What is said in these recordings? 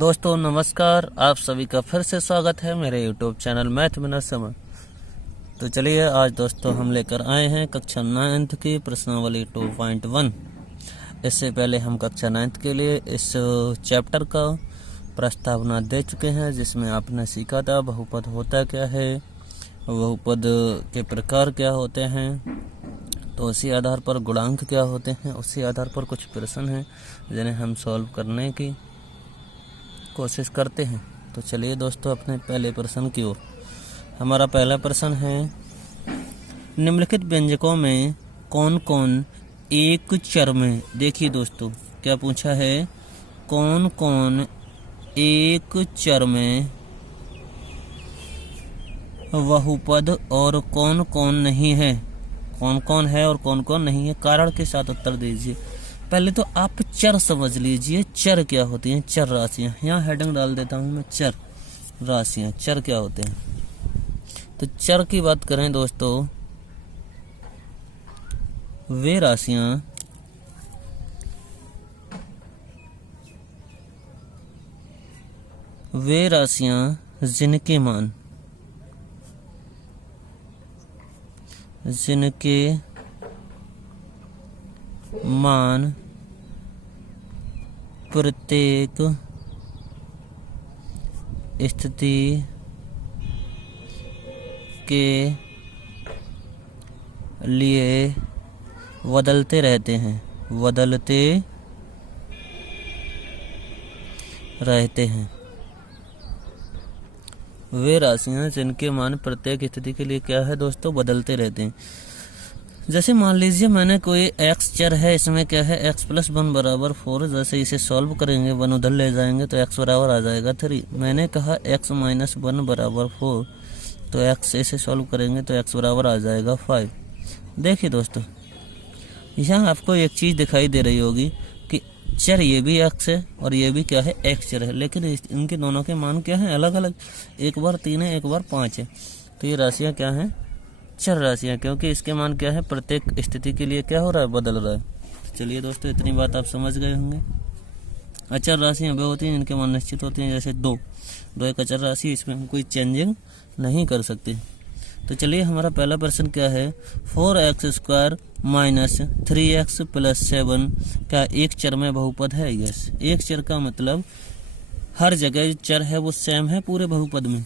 दोस्तों नमस्कार, आप सभी का फिर से स्वागत है मेरे YouTube चैनल मैथ में नरसमा। तो चलिए आज दोस्तों हम लेकर आए हैं कक्षा 9th की प्रश्नावली 2.1। इससे पहले हम कक्षा 9th के लिए इस चैप्टर का प्रस्तावना दे चुके हैं, जिसमें आपने सीखा था बहुपद होता क्या है, बहुपद के प्रकार क्या होते हैं, तो उसी आधार पर गुणांक क्या होते हैं, उसी आधार पर कुछ प्रश्न हैं जिन्हें हम सॉल्व करने की कोशिश करते हैं। तो चलिए दोस्तों अपने पहले प्रश्न की ओर। हमारा पहला प्रश्न है, निम्नलिखित व्यंजकों में कौन कौन एक चर में, देखिए दोस्तों क्या पूछा है, कौन कौन एक चर में बहुपद और कौन कौन नहीं है, कौन कौन है और कौन कौन नहीं है, कारण के साथ उत्तर दीजिए। पहले तो आप चर समझ लीजिए, चर क्या होती हैं, चर राशियां। यहाँ हेडिंग डाल देता हूं मैं, चर राशियां, चर क्या होते हैं। तो चर की बात करें दोस्तों, वे राशियां जिनके मान प्रत्येक स्थिति के लिए बदलते रहते हैं, वे राशियां जिनके मान प्रत्येक स्थिति के लिए क्या है दोस्तों, बदलते रहते हैं। जैसे मान लीजिए मैंने कोई x चर है, इसमें क्या है x + 1 = 4। जैसे इसे सॉल्व करेंगे, 1 उधर ले जाएंगे तो x बराबर आ जाएगा 3। मैंने कहा x - 1 = 4, तो x इसे सॉल्व करेंगे तो x बराबर आ जाएगा 5। देखिए दोस्तों यहाँ आपको एक चीज़ दिखाई दे रही होगी कि चर ये भी x है और ये भी क्या है, x चर है, लेकिन इनके दोनों के मान क्या हैं, अलग अलग। एक बार 3 है, एक बार 5 है। तो ये राशियाँ क्या हैं, चर राशियाँ, क्योंकि इसके मान क्या है, प्रत्येक स्थिति के लिए क्या हो रहा है, बदल रहा है। तो चलिए दोस्तों इतनी बात आप समझ गए होंगे। अचर राशियाँ वे होती हैं जिनके मान निश्चित होती हैं, जैसे 2 एक अचर राशि, इसमें हम कोई चेंजिंग नहीं कर सकते। तो चलिए हमारा पहला प्रश्न क्या है, 4x² - 3x + 7 क्या एक चर में बहुपद है। यस, एक चर का मतलब हर जगह चर है वो सेम है पूरे बहुपद में।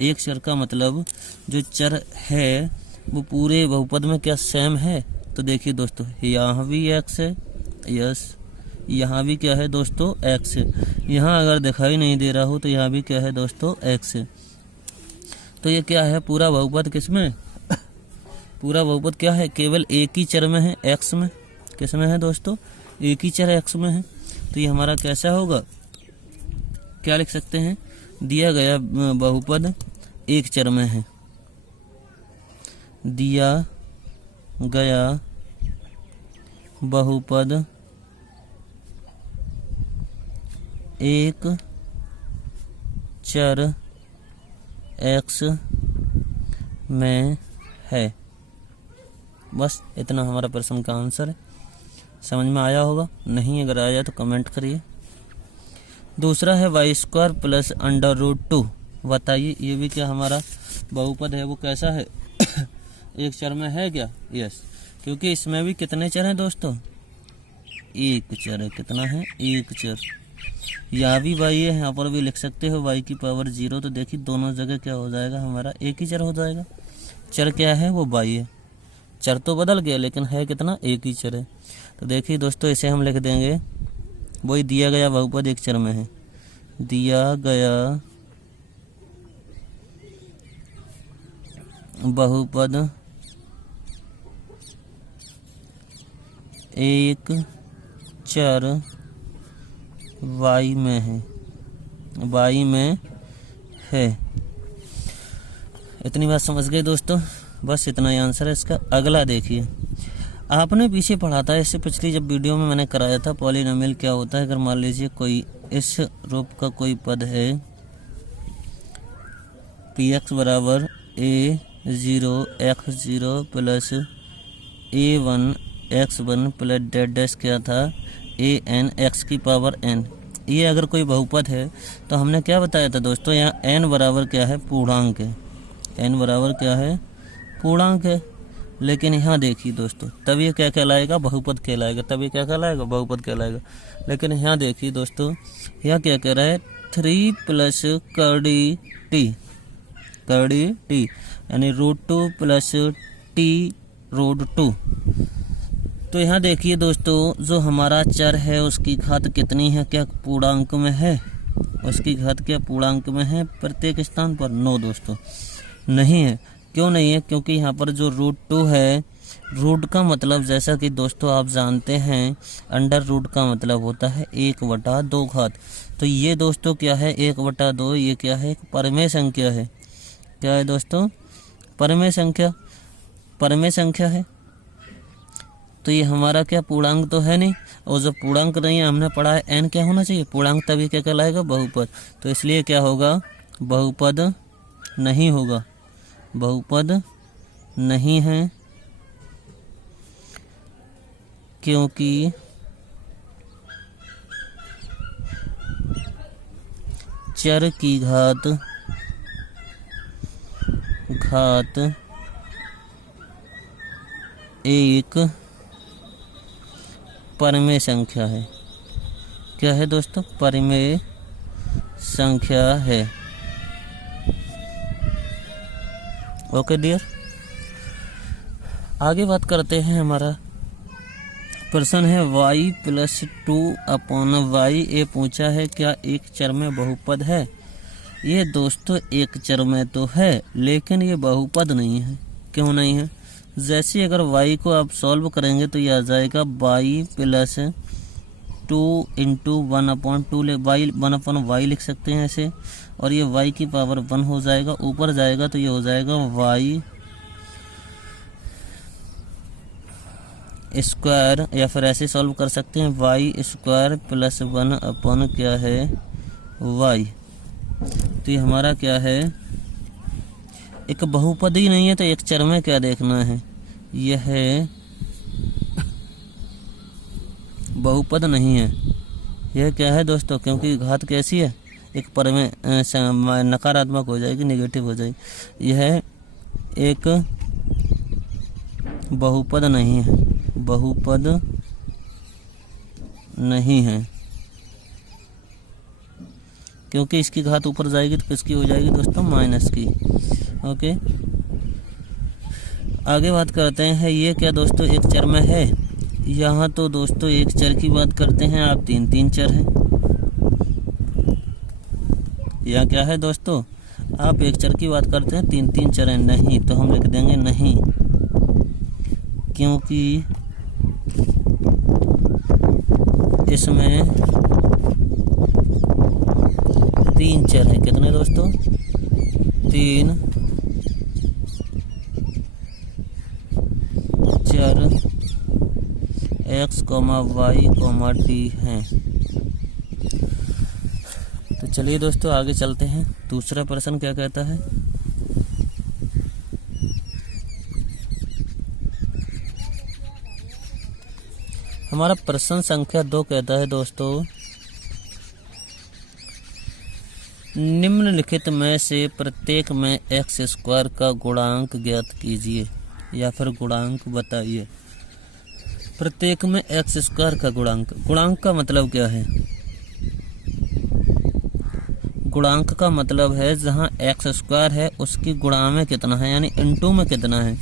एक चर का मतलब जो चर है वो पूरे बहुपद में क्या सेम है। तो देखिए दोस्तों यहाँ भी x है, यस, यहाँ भी क्या है दोस्तों, x है। यहाँ अगर दिखाई नहीं दे रहा हो तो यहाँ भी क्या है दोस्तों, x है। तो ये क्या है, पूरा बहुपद किसमें पूरा बहुपद क्या है, केवल एक ही चर में है, x में। किसमें है दोस्तों, एक ही चर x में है। तो ये हमारा कैसा होगा, क्या लिख सकते हैं, दिया गया बहुपद एक चर में है, दिया गया बहुपद एक चर x में है। बस इतना हमारा प्रश्न का आंसर है। समझ में आया होगा, नहीं अगर आया तो कमेंट करिए। दूसरा है y² + √2। बताइए ये भी क्या हमारा बहुपद है, वो कैसा है एक चर में है क्या। यस, क्योंकि इसमें भी कितने चर हैं दोस्तों, एक चर है। कितना है, एक चर। यहाँ भी y है, यहाँ पर भी लिख सकते हो y⁴। तो देखिए दोनों जगह क्या हो जाएगा, हमारा एक ही चर हो जाएगा। चर क्या है, वो y है। चर तो बदल गया लेकिन है कितना, एक ही चर है। तो देखिए दोस्तों इसे हम लिख देंगे, वही दिया गया बहुपद एक चर में है, दिया गया बहुपद एक चर y में है। इतनी बात समझ गए दोस्तों, बस इतना ही आंसर है इसका। अगला देखिए, आपने पीछे पढ़ा था, इससे पिछली जब वीडियो में मैंने कराया था, पॉलिनोमियल क्या होता है। अगर मान लीजिए कोई इस रूप का कोई पद है, px = a0 x0 + a1 x1 + dash क्या था an x⁴n। ये अगर कोई बहुपद है तो हमने क्या बताया था दोस्तों, यहाँ n बराबर क्या है, पूर्णांक है। n बराबर क्या है, पूर्णांक है। लेकिन यहाँ देखिए दोस्तों, तब ये क्या कहलाएगा, बहुपद कहलाएगा। तब ये क्या कहलाएगा, बहुपद कहलाएगा। लेकिन यहाँ देखिए दोस्तों, यहाँ क्या कह रहा है, 3 प्लस करड़ी टी यानी √2 प्लस t √2। तो यहाँ देखिए दोस्तों, जो हमारा चर है उसकी घात कितनी है, क्या पूर्णांक में है, उसकी घात क्या पूर्णांक में है प्रत्येक स्थान पर? नो दोस्तों, नहीं है। क्यों नहीं है? क्योंकि यहाँ पर जो √2 है, रूट का मतलब जैसा कि दोस्तों आप जानते हैं, अंडर रूट का मतलब होता है 1/2 घात। तो ये दोस्तों क्या है, 1/2, ये क्या है, एक परमेय संख्या है। क्या है दोस्तों, परमेय संख्या है। तो ये हमारा क्या पूर्णांक तो है नहीं, और जब पूर्णांक नहीं है, हमने पढ़ा है n क्या होना चाहिए, पूर्णांक, तभी क्या कहलाएगा, बहुपद। तो इसलिए क्या होगा, बहुपद नहीं होगा, बहुपद नहीं है, क्योंकि चर की घात एक परमेय संख्या है। क्या है दोस्तों, परमेय संख्या है। ओके डियर, आगे बात करते हैं। हमारा प्रश्न है y + 2/y। ये पूछा है क्या एक चर में बहुपद है। ये दोस्तों एक चर में तो है, लेकिन ये बहुपद नहीं है। क्यों नहीं है? जैसे अगर y को आप सॉल्व करेंगे तो ये आ जाएगा y + 2 × 1/2 1/y लिख सकते हैं ऐसे, और ये y की पावर 1 हो जाएगा, ऊपर जाएगा तो ये हो जाएगा y स्क्वायर, या फिर ऐसे सॉल्व कर सकते हैं y² + 1 क्या है, y। तो ये हमारा क्या है, एक बहुपद ही नहीं है। तो एक चर में क्या देखना है, यह बहुपद नहीं है। यह क्या है दोस्तों, क्योंकि घात कैसी है, एक परमेय नकारात्मक हो जाएगी, नेगेटिव हो जाएगी। यह एक बहुपद नहीं है, बहुपद नहीं है, क्योंकि इसकी घात ऊपर जाएगी तो किसकी हो जाएगी दोस्तों, माइनस की। ओके, आगे बात करते हैं। ये क्या दोस्तों एक चर में है। यहाँ तो दोस्तों एक चर की बात करते हैं आप, 3 चर हैं। यहाँ क्या है दोस्तों, आप एक चर की बात करते हैं, 3 चर हैं। नहीं, तो हम लिख देंगे नहीं, क्योंकि इसमें 3 चर हैं। कितने दोस्तों, 3 चर x, y, t हैं। तो चलिए दोस्तों आगे चलते हैं। दूसरा प्रश्न क्या कहता है, हमारा प्रश्न संख्या 2 कहता है दोस्तों, निम्नलिखित में से प्रत्येक में x² का गुणांक ज्ञात कीजिए, या फिर गुणांक बताइए। प्रत्येक में x² का गुणांक का मतलब क्या है, गुणांक का मतलब है जहाँ x² है उसकी गुणा में कितना है, यानी इनटू में कितना है,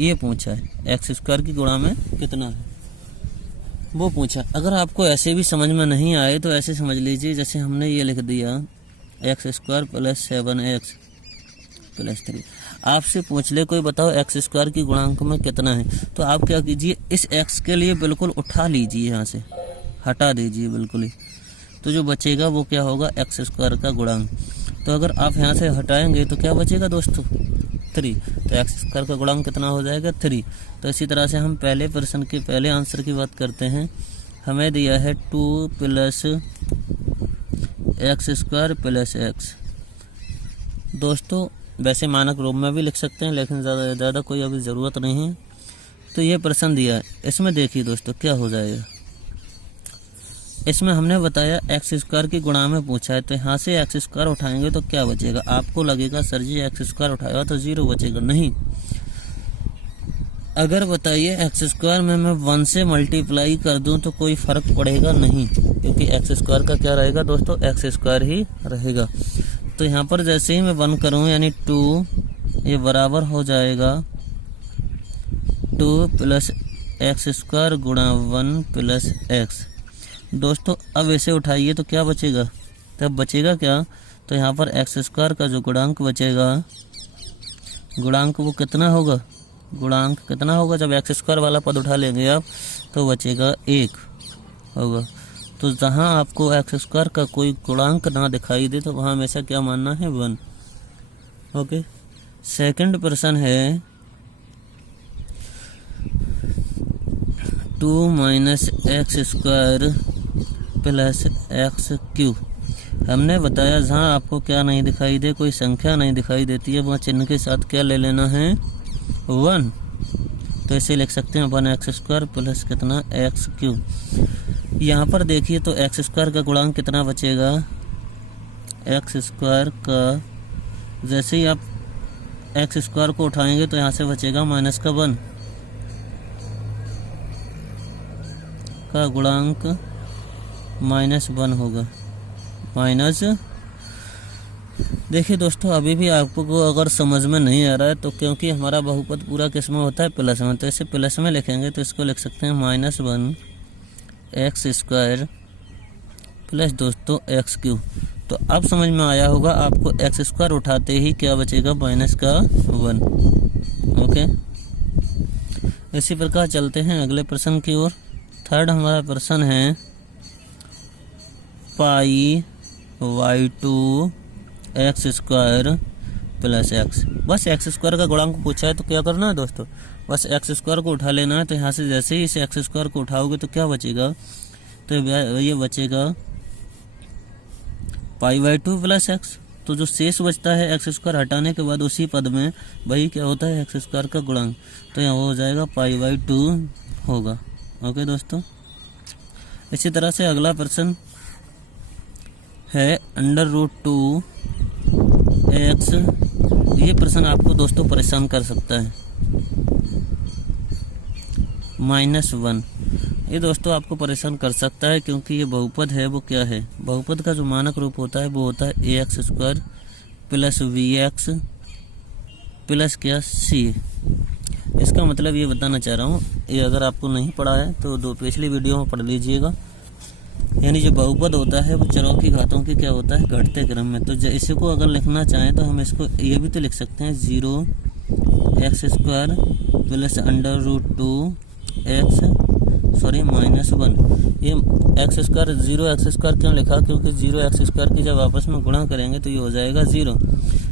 ये पूछा है। x² की गुणा में कितना है वो पूछा। अगर आपको ऐसे भी समझ में नहीं आए तो ऐसे समझ लीजिए, जैसे हमने ये लिख दिया x² + 7x + 3। आपसे पूछ ले कोई, बताओ x² की गुणांक में कितना है, तो आप क्या कीजिए, इस x के लिए बिल्कुल उठा लीजिए, यहाँ से हटा दीजिए बिल्कुल ही। तो जो बचेगा वो क्या होगा, x² का गुणांक। तो अगर आप यहाँ से हटाएंगे तो क्या बचेगा दोस्तों, 3। तो x² का गुणांक कितना हो जाएगा, 3। तो इसी तरह से हम पहले प्रश्न के पहले आंसर की बात करते हैं। हमें दिया है 2 + x² + x। दोस्तों वैसे मानक रूप में भी लिख सकते हैं, लेकिन ज़्यादा कोई अभी ज़रूरत नहीं है। तो ये प्रश्न दिया है, इसमें देखिए दोस्तों क्या हो जाएगा। इसमें हमने बताया एक्स स्क्वायर की गुणा में पूछा है, तो यहाँ से एक्स स्क्वायर उठाएंगे तो क्या बचेगा। आपको लगेगा सर जी एक्स स्क्वायर उठाएगा तो 0 बचेगा, नहीं। अगर बताइए एक्स स्क्वायर में मैं 1 से मल्टीप्लाई कर दूं तो कोई फर्क पड़ेगा नहीं, क्योंकि एक्स स्क्वायर का क्या रहेगा दोस्तों, एक्स स्क्वायर ही रहेगा। तो यहाँ पर जैसे ही मैं 1 करूँ यानी 2, ये बराबर हो जाएगा 2 प्लस एक्स स्क्वायर गुणा 1 प्लस एक्स। दोस्तों अब ऐसे उठाइए तो क्या बचेगा, तब बचेगा क्या, तो यहाँ पर एक्स स्क्वायर का जो गुणांक बचेगा, गुणांक वो कितना होगा, गुणांक कितना होगा, जब एक्स स्क्वायर वाला पद उठा लेंगे आप तो बचेगा 1 होगा। तो जहाँ आपको एक्स स्क्वायर का कोई गुणांक ना दिखाई दे तो वहाँ हमेशा क्या मानना है, 1। ओके, सेकंड प्रश्न है 2 minus x square plus x cube. हमने बताया जहाँ आपको क्या नहीं दिखाई दे, कोई संख्या नहीं दिखाई देती है, वहाँ चिन्ह के साथ क्या ले लेना है, 1। तो ऐसे लिख सकते हैं 1 एक्स स्क्वायर प्लस कितना, एक्स क्यूब। यहाँ पर देखिए तो एक्स स्क्वायर का गुणांक कितना बचेगा, एक्स स्क्वायर का जैसे ही आप एक्स स्क्वायर को उठाएंगे तो यहाँ से बचेगा माइनस का 1 का गुणांक -1 होगा, माइनस। देखिए दोस्तों अभी भी आपको अगर समझ में नहीं आ रहा है तो क्योंकि हमारा बहुपद पूरा किस में होता है, प्लस में, तो इसे प्लस में लिखेंगे तो इसको लिख सकते हैं -1 एक्स स्क्वायर प्लस दोस्तों एक्स क्यूब। तो अब समझ में आया होगा आपको, एक्स स्क्वायर उठाते ही क्या बचेगा, माइनस का 1। ओके, इसी प्रकार चलते हैं अगले प्रश्न की ओर। थर्ड हमारा प्रश्न है π/2 एक्स स्क्वायर प्लस एक्स। बस एक्स स्क्वायर का गुणांक पूछा है तो क्या करना है दोस्तों, बस एक्स स्क्वायर को उठा लेना है। तो यहाँ से जैसे ही इस एक्स स्क्वायर को उठाओगे तो क्या बचेगा, तो ये बचेगा π/2 प्लस एक्स। तो जो शेष बचता है एक्स स्क्वायर हटाने के बाद उसी पद में वही क्या होता है, एक्स स्क्वायर का गुणांक, तो यहाँ हो जाएगा π/2 होगा। ओके दोस्तों, इसी तरह से अगला प्रश्न है √2 एक्स। ये प्रश्न आपको दोस्तों परेशान कर सकता है, -1। ये दोस्तों आपको परेशान कर सकता है क्योंकि ये बहुपद है, वो क्या है, बहुपद का जो मानक रूप होता है वो होता है ax square plus bx plus क्या c। इसका मतलब ये बताना चाह रहा हूँ, ये अगर आपको नहीं पढ़ा है तो पिछली वीडियो में पढ़ लीजिएगा। यानी जो बहुपद होता है वो चरों की घातों की क्या होता है, घटते क्रम में। तो इसी को अगर लिखना चाहें तो हम इसको ये भी तो लिख सकते हैं 0 एक्स स्क्वायर प्लस √2 एक्स -1। ये एक्स स्क्वायर 0 एक्स स्क्वायर क्यों लिखा, क्योंकि 0 एक्स स्क्वायर की जब आपस में गुणा करेंगे तो ये हो जाएगा 0।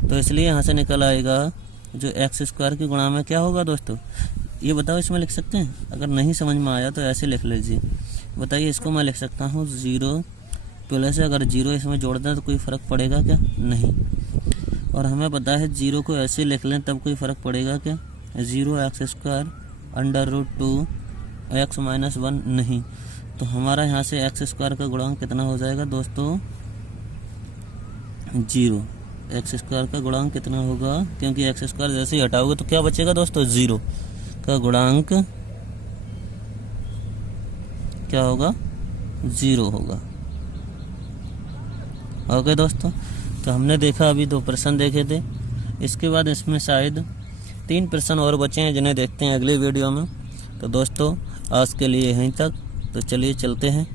तो इसलिए यहाँ से निकल आएगा जो एक्स स्क्वायर की गुणा में क्या होगा दोस्तों, ये बताओ, इसमें लिख सकते हैं। अगर नहीं समझ में आया तो ऐसे लिख लीजिए। बताइए, इसको मैं लिख सकता हूँ 0 प्लस, अगर 0 इसमें जोड़ दें तो कोई फ़र्क पड़ेगा क्या, नहीं। और हमें पता है 0 को ऐसे लिख लें तब कोई फ़र्क पड़ेगा क्या, 0 एक्स स्क्वायर √2 एक्स -1 नहीं। तो हमारा यहाँ से एक्स स्क्वायर का गुणांक कितना हो जाएगा दोस्तों, 0। एक्स स्क्वायर का गुणांक कितना होगा, क्योंकि एक्स स्क्वायर जैसे ही हटाओगे तो क्या बचेगा दोस्तों, 0 का गुणांक क्या होगा, 0 होगा। ओके दोस्तों, तो हमने देखा अभी 2 प्रश्न देखे थे। इसके बाद इसमें शायद 3 प्रश्न और बचे हैं जिन्हें देखते हैं अगली वीडियो में। तो दोस्तों आज के लिए यहीं तक, तो चलिए चलते हैं।